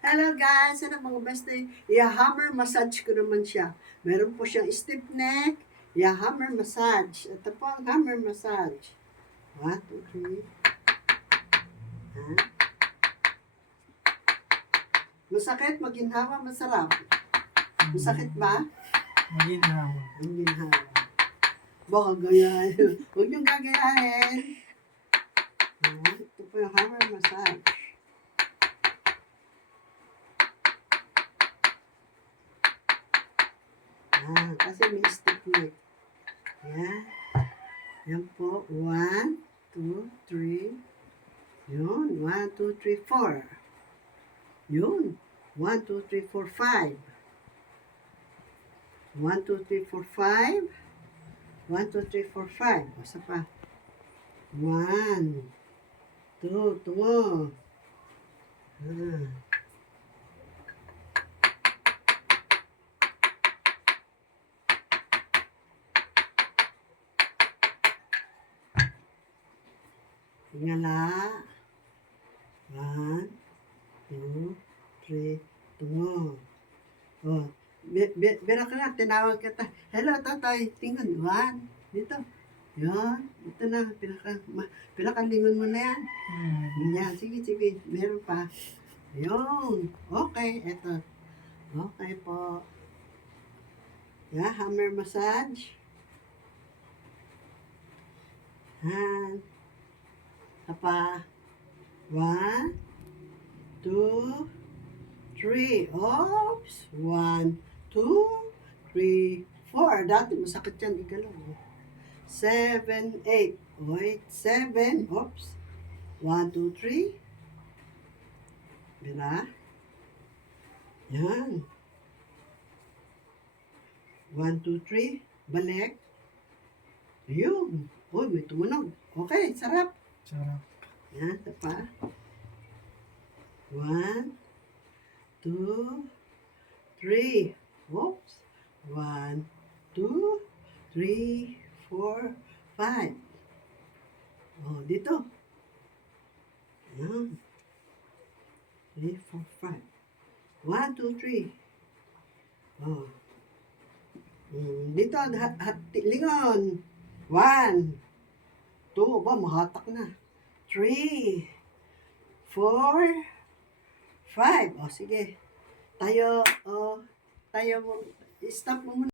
Hello guys! Ano mga basta? I-hammer massage ko naman siya. Meron po siyang stiff neck. I-hammer massage. Ito po ang hammer massage. 1, 2, 3. Ha? Masakit? Maginhawa? Masarap? Masakit ba? Maginhawa. Maginhawa. Baka gayahin. Huwag niyong gagayahin. Ito po yung hammer massage. Kasi may stiff neck. Yan. Yan po. 1, 2, 3. Yun. 1, 2, 3, 4. Yun. 1, 2, 3, 4, 5. 1, 2, 3, 4, 5. 1, 2, 3, 4, 5. Basta pa. 1, 2, tungo. Tingala. 1, 2, 3, tungo. Oh, bira ka na, tinawag kita. Hello, tatay. Tingnan, 1. Dito. Yan. Ito na, pinakalingon mo na yan. Yan, sige. Meron pa. Yun. Okay, eto. Okay po. Yeah, hammer massage. Hand. Apa. 1, 2, 3. Oops. 1, 2, 3, 4. Dati masakit yan, igalaw. 7, 8. Wait, 7. Oops. 1, 2, 3. Bira. Yan. 1, 2, 3. Balik. Yun. Uy, may tumunog. Okay, sarap. Sarap. Yan, ito pa. 1, 2, 3. Oops. 1, 2, 3, 4, 5. Oh, dito. Yan. 3, 4, 5. 1, 2, 3. Oh. Dito, lingon. 1, 2, ba, mahatak na. 3, 4, 5. O, sige. Tayo, stop mo muna.